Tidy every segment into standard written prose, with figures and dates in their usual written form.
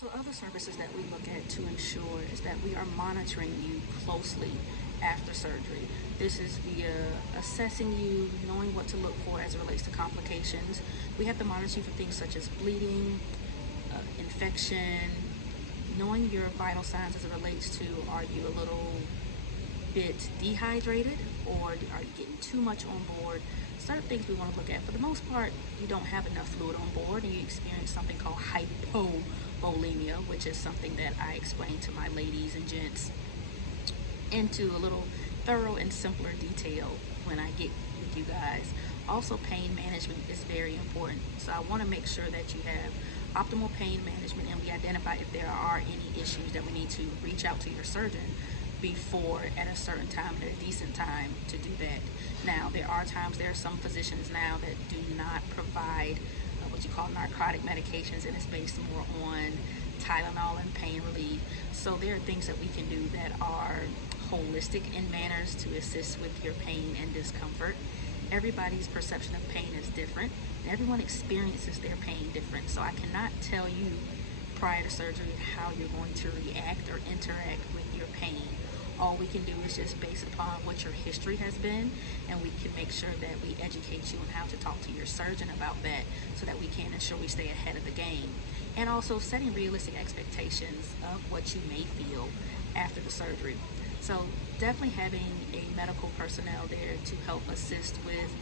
So other services that we look at to ensure is that we are monitoring you closely after surgery. This is via assessing you, knowing what to look for as it relates to complications. We have to monitor you for things such as bleeding, infection, knowing your vital signs as it relates to, are you a little bit dehydrated, or are you getting too much on board? Certain things we want to look at. For the most part, you don't have enough fluid on board and you experience something called hypovolemia, which is something that I explain to my ladies and gents into a little thorough and simpler detail when I get with you guys. Also, pain management is very important. So I want to make sure that you have optimal pain management and we identify if there are any issues that we need to reach out to your surgeon before at a certain time, at a decent time to do that. Now, there are some physicians now that do not provide what you call narcotic medications, and it's based more on Tylenol and pain relief. So there are things that we can do that are holistic in manners to assist with your pain and discomfort. Everybody's perception of pain is different, and everyone experiences their pain different. So I cannot tell you prior to surgery how you're going to react or interact with your pain. All we can do is just based upon what your history has been, and we can make sure that we educate you on how to talk to your surgeon about that so that we can ensure we stay ahead of the game. And also setting realistic expectations of what you may feel after the surgery. So definitely having a medical personnel there to help assist with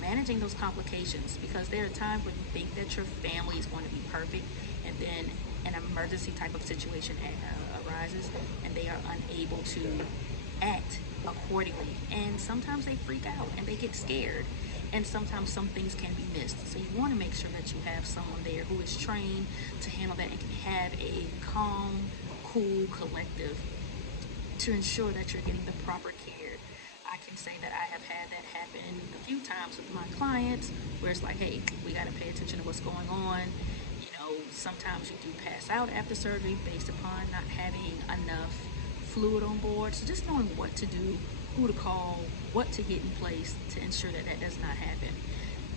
managing those complications, because there are times when you think that your family is going to be perfect and then an emergency type of situation arises and they are unable to act accordingly, and sometimes they freak out and they get scared, and sometimes some things can be missed. So you want to make sure that you have someone there who is trained to handle that and can have a calm, cool collective to ensure that you're getting the proper care. I can say that I have had that happen a few times with my clients where it's like, hey, we got to pay attention to what's going on. Sometimes you do pass out after surgery based upon not having enough fluid on board. So just knowing what to do, who to call, what to get in place to ensure that that does not happen.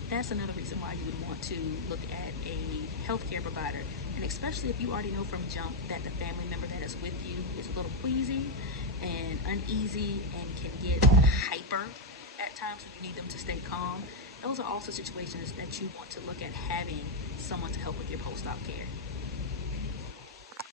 That's another reason why you would want to look at a healthcare provider. And especially if you already know from jump that the family member that is with you is a little queasy and uneasy and can get hyper at times when you need them to stay calm. Those are also situations that you want to look at having someone to help with your post-op care.